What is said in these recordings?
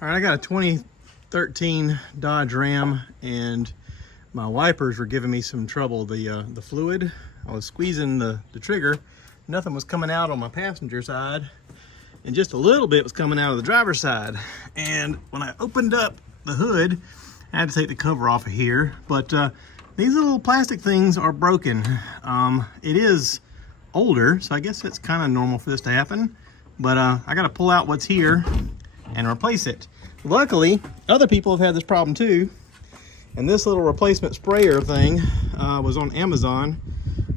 All right, I got a 2013 Dodge Ram, and my wipers were giving me some trouble. The fluid, I was squeezing the trigger, nothing was coming out on my passenger side, and just a little bit was coming out of the driver's side. And when I opened up the hood, I had to take the cover off of here, but these little plastic things are broken. It is older, so I guess it's kind of normal for this to happen, but I got to pull out what's here and replace it. Luckily, other people have had this problem too, and this little replacement sprayer thing was on Amazon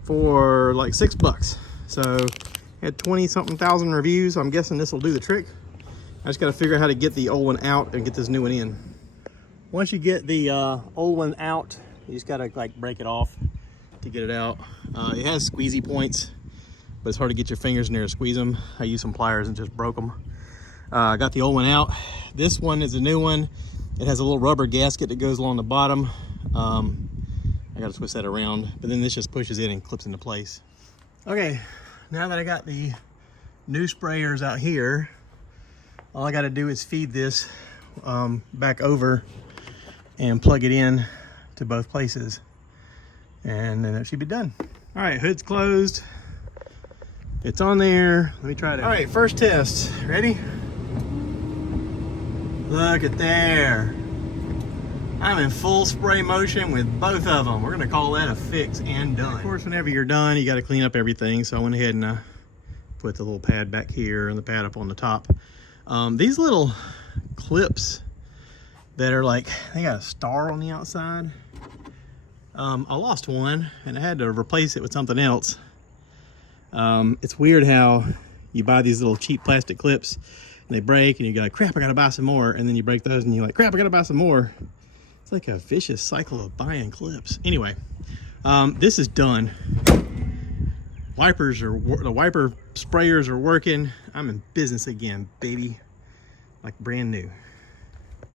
for like $6. So had 20-something thousand reviews, so I'm guessing this will do the trick. I just got to figure out how to get the old one out and get this new one in. Once you get the old one out, you just got to like break it off to get it out. It has squeezy points, but it's hard to get your fingers in there to squeeze them. I used some pliers and just broke them. I got the old one out. This one is a new one. It has a little rubber gasket that goes along the bottom. I got to twist that around, but then this just pushes in and clips into place. Okay, now that I got the new sprayers out here, all I got to do is feed this back over and plug it in to both places, and then it should be done. All right, hood's closed. It's on there. Let me try it. All right, first test. Ready? Look at there. I'm in full spray motion with both of them. We're gonna call that a fix and done. Of course, whenever you're done, you gotta clean up everything. So I went ahead and put the little pad back here and the pad up on the top. These little clips that are like, they got a star on the outside. I lost one and I had to replace it with something else. It's weird how you buy these little cheap plastic clips and they break and you go like, crap, I gotta buy some more. And then you break those and you're like, crap, I gotta buy some more. It's like a vicious cycle of buying clips. Anyway, this is done. The wiper sprayers are working. I'm in business again, baby. Like brand new.